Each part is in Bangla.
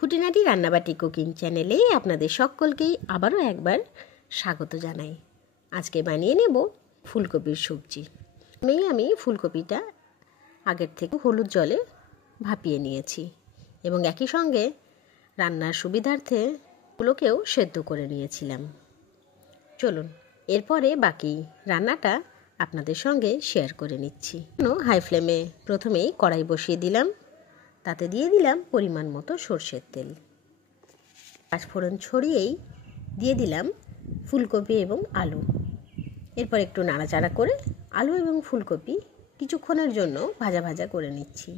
খুঁটিনাটি রান্নাবাটি কুকিং চ্যানেলে আপনাদের সকলকেই আবারও একবার স্বাগত জানাই। আজকে বানিয়ে নেব ফুলকপির সবজি। আমি ফুলকপিটা আগের থেকে হলুদ জলে ভাপিয়ে নিয়েছি এবং একই সঙ্গে রান্নার সুবিধার্থে গুলোকেও সেদ্ধ করে নিয়েছিলাম। চলুন এরপরে বাকি রান্নাটা আপনাদের সঙ্গে শেয়ার করে নিচ্ছি। হাই ফ্লেমে প্রথমেই কড়াই বসিয়ে দিলাম, তাতে দিয়ে দিলাম পরিমাণ মতো সরষের তেল। পাঁচফোড়ন ছড়িয়েই দিয়ে দিলাম ফুলকপি এবং আলু। এরপর একটু নাড়াচাড়া করে আলু এবং ফুলকপি কিছুক্ষণের জন্য ভাজা ভাজা করে নিচ্ছি।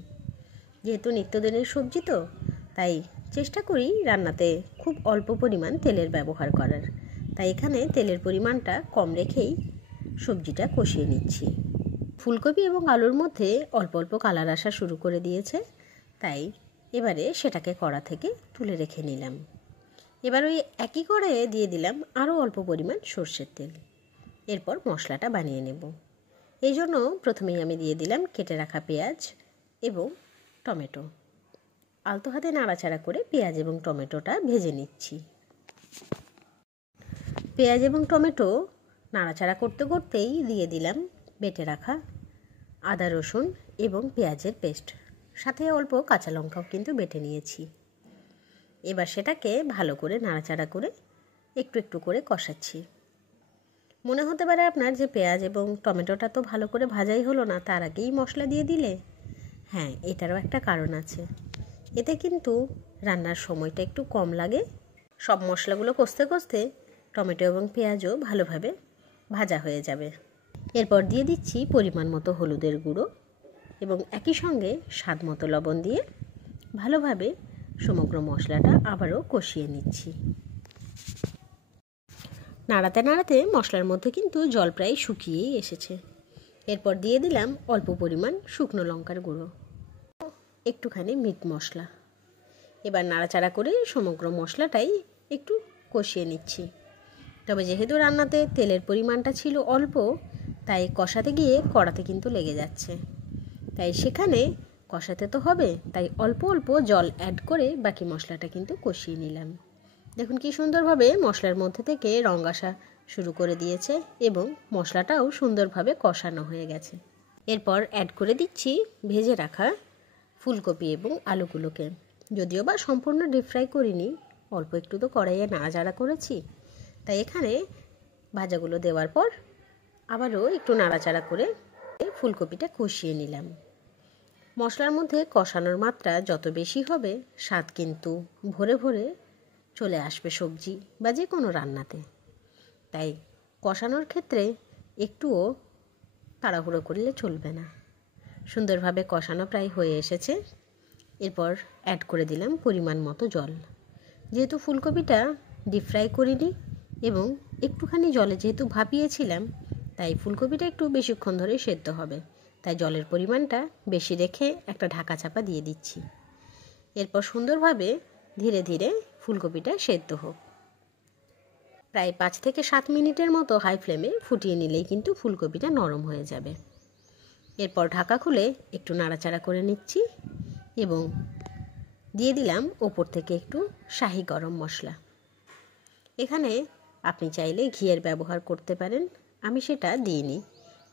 যেহেতু নিত্যদিনের সবজি তো তাই চেষ্টা করি রান্নাতে খুব অল্প পরিমাণ তেলের ব্যবহার করার, তাই এখানে তেলের পরিমাণটা কম রেখেই সবজিটা কষিয়ে নিচ্ছি। ফুলকপি এবং আলুর মধ্যে অল্প অল্প কালার আসা শুরু করে দিয়েছে, তাই এবারে সেটাকে কড়া থেকে তুলে রেখে নিলাম। এবার ওই একই কড়াইয়ে দিয়ে দিলাম আরও অল্প পরিমাণ সরষের তেল। এরপর মশলাটা বানিয়ে নেব। এই জন্য প্রথমেই আমি দিয়ে দিলাম কেটে রাখা পেঁয়াজ এবং টমেটো। আলতো হাতে নাড়াচাড়া করে পেঁয়াজ এবং টমেটোটা ভেজে নিচ্ছি। পেঁয়াজ এবং টমেটো নাড়াচাড়া করতে করতেই দিয়ে দিলাম বেটে রাখা আদা রসুন এবং পেঁয়াজের পেস্ট, সাথে অল্প কাঁচা লঙ্কাও কিন্তু বেটে নিয়েছি। এবার সেটাকে ভালো করে নাড়াচাড়া করে একটু একটু করে কষাচ্ছি। মনে হতে পারে আপনার যে পেঁয়াজ এবং টমেটোটা তো ভালো করে ভাজাই হলো না, তার আগেই মশলা দিয়ে দিলে। হ্যাঁ, এটারও একটা কারণ আছে। এতে কিন্তু রান্নার সময়টা একটু কম লাগে। সব মশলাগুলো কষতে কষতে টমেটো এবং পেঁয়াজও ভালোভাবে ভাজা হয়ে যাবে। এরপর দিয়ে দিচ্ছি পরিমাণ মতো হলুদের গুঁড়ো এবং একই সঙ্গে স্বাদ মতো লবণ দিয়ে ভালোভাবে সমগ্র মশলাটা আবারও কষিয়ে নিচ্ছি। নাড়াতে নাড়াতে মশলার মধ্যে কিন্তু জল প্রায় শুকিয়েই এসেছে। এরপর দিয়ে দিলাম অল্প পরিমাণ শুকনো লঙ্কার গুঁড়ো, একটুখানি মিট মশলা। এবার নাড়াচাড়া করে সমগ্র মশলাটাই একটু কষিয়ে নিচ্ছি। তবে যেহেতু রান্নাতে তেলের পরিমাণটা ছিল অল্প, তাই কষাতে গিয়ে কড়াতে কিন্তু লেগে যাচ্ছে। তাই সেখানে কষাতে তো হবে, তাই অল্প অল্প জল অ্যাড করে বাকি মশলাটা কিন্তু কষিয়ে নিলাম। দেখুন কি সুন্দরভাবে মশলার মধ্যে থেকে রং আসা শুরু করে দিয়েছে এবং মশলাটাও সুন্দরভাবে কষানো হয়ে গেছে। এরপর অ্যাড করে দিচ্ছি ভেজে রাখা ফুলকপি এবং আলুগুলোকে। যদিও বা সম্পূর্ণ ডিপ ফ্রাই করিনি, অল্প একটু তো কড়াইয়ে নাড়াচাড়া করেছি, তাই এখানে ভাজাগুলো দেওয়ার পর আবারও একটু নাড়াচাড়া করে ফুলকপিটা কষিয়ে নিলাম। মশলার মধ্যে কষানোর মাত্রা যত বেশি হবে, স্বাদ কিন্তু ভরে ভরে চলে আসবে সবজি বা যে কোনো রান্নাতে। তাই কষানোর ক্ষেত্রে একটুও তাড়াহুড়ো করলে চলবে না। সুন্দরভাবে কষানো প্রায় হয়ে এসেছে। এরপর অ্যাড করে দিলাম পরিমাণ মতো জল। যেহেতু ফুলকপিটা ডিপ ফ্রাই করিনি এবং একটুখানি জলে যেহেতু ভাপিয়েছিলাম, তাই ফুলকপিটা একটু বেশিক্ষণ ধরে সেদ্ধ হবে, তাই জলের পরিমাণটা বেশি রেখে একটা ঢাকা চাপা দিয়ে দিচ্ছি। এরপর সুন্দরভাবে ধীরে ধীরে ফুলকপিটা সেদ্ধ হোক। প্রায় 5 থেকে 7 মিনিটের মতো হাই ফ্লেমে ফুটিয়ে নিলেই কিন্তু ফুলকপিটা নরম হয়ে যাবে। এরপর ঢাকা খুলে একটু নাড়াচাড়া করে নিচ্ছি এবং দিয়ে দিলাম ওপর থেকে একটু শাহি গরম মশলা। এখানে আপনি চাইলে ঘিয়ের ব্যবহার করতে পারেন, আমি সেটা দিইনি,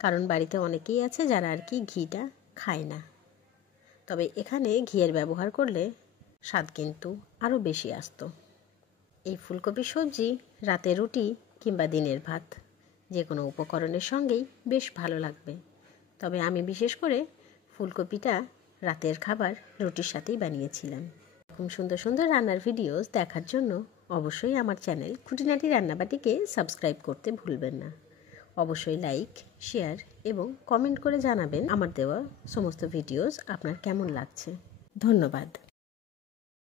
কারণ বাড়িতে অনেকেই আছে যারা আর কি ঘিটা খায় না। তবে এখানে ঘিয়ের ব্যবহার করলে স্বাদ কিন্তু আরও বেশি আসতো। এই ফুলকপির সবজি রাতে রুটি কিংবা দিনের ভাত যে কোনো উপকরণের সঙ্গেই বেশ ভালো লাগবে। তবে আমি বিশেষ করে ফুলকপিটা রাতের খাবার রুটির সাথেই বানিয়েছিলাম। এরকম সুন্দর সুন্দর রান্নার ভিডিওস দেখার জন্য অবশ্যই আমার চ্যানেল খুঁটিনাটি রান্নাবাটিকে সাবস্ক্রাইব করতে ভুলবেন না। অবশ্যই লাইক, শেয়ার এবং কমেন্ট করে জানাবেন আমার দেওয়া সমস্ত ভিডিওস আপনার কেমন লাগছে। ধন্যবাদ।